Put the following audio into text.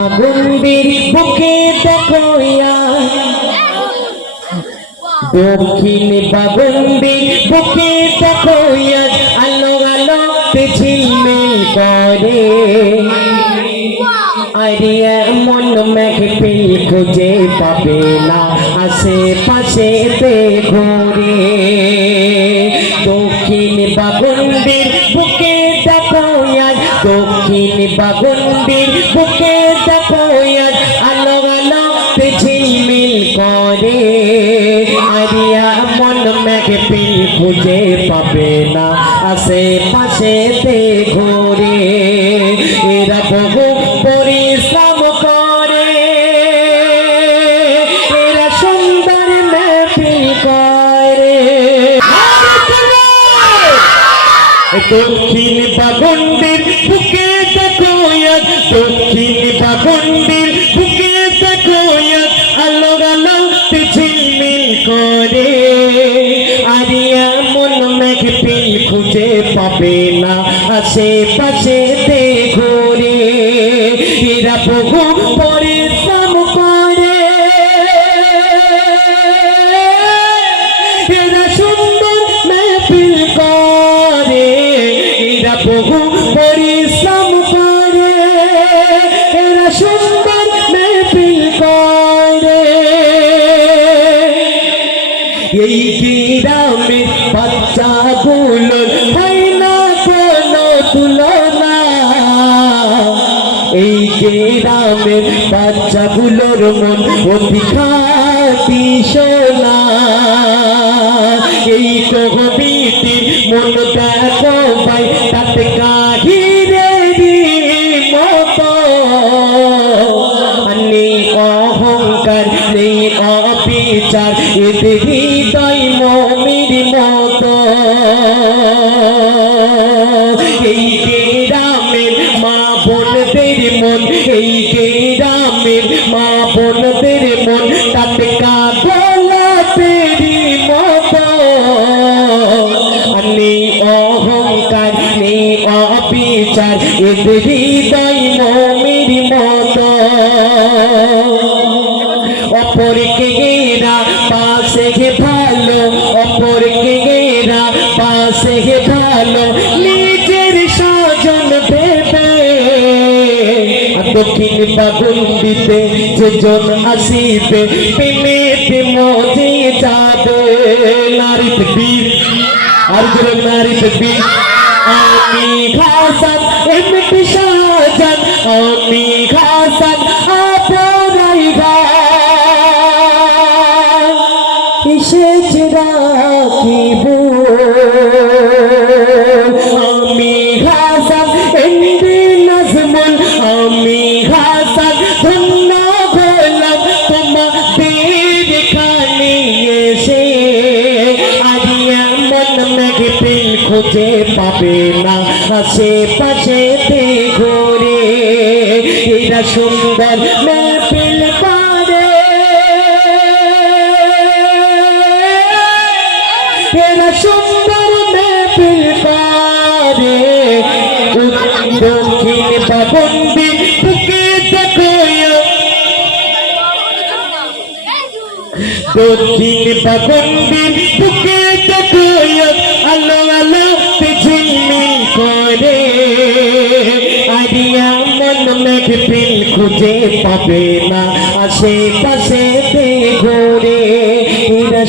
গন্ডির বুকে দেখো দক্ষিণ বাগন্ডির বুকে দেখো আলো আলোতে ঝিলমিল করে আরিয়া মন মেঘপিল খুঁজে পাবে না আশেপাশে ঘুরে দক্ষিণ বাগন্ডির বুকে দেখো দক্ষিণ বাগন্ডির বুকে দেখো আলো আলোতে ঝিলমিল করে আরিয়া মন মেঘপিল খুঁজে পাবে না আশেপাশে ঘুরে এরা বহু পরিশ্রম করে এরা সুন্দর মেহফিল করে দক্ষিণ বাগন্ডির বুকে দেখো দক্ষিণ বাগন্ডির বুকে দেখো আলো আলোতে ঝিলমিল করে আরিয়া মন মেঘপিল খুঁজে পাবে না আশেপাশে ঘুরে এরা বহু পরিশ্রম করে এরা সুন্দর মেহফিল করে এরা বহু পরিশ্রম করে এরা সুন্দর মেহফিল করে এই গ্রামের বাচ্চাগুলোর হয় না কোনো তুলনা এই গ্রামের বাচ্চাগুলোর মন অতি খাঁটি সোনা এই কবিটির মন দেখো ভাই তাতে কাহিরেরই মতো নেই অহংকার নেই অবিচার এদের হৃদয় মমির মতো এই গ্রামের মা বোনদের মন এই গ্রামের মা বোনদের মন তাতে কাগলাতেরই মতো নেই অহংকার নেই অবিচার এদের হৃদয় মমির মতো অপরকে এরা পাশে ভালো অপরকে এরা পাশে ভালো নিজের স্বজন ভেবে দক্ষিণ বাগন্ডিতে যেজন আসিবে প্রেমেতে মজে যাবে নারী বীর আর জোরে নারী বীর আমি ঘাসান এমপি শাহজান আমি ঘাসান আপরাই ঘা এসেছে রাখিব আমি ঘাসান এমপি নাজমুল আমি ঘাসান ধন্য হলাম তোমাদের এখানে এসে আরিয়া মন মেঘপিল খুঁজে পাবে না আশেপাশে ঘুরে এরা সুন্দর মেহফিল করে এরা সুন্দর মেহফিল করে দক্ষিণ বাগন্ডির বুকে দেখো দক্ষিণ বাগন্ডির বুকে দেখো আলো আলোতে ঝিলমিল করে আরিয়া মন মেঘপিল খুঁজে পাবে না আশেপাশে ঘুরে এরা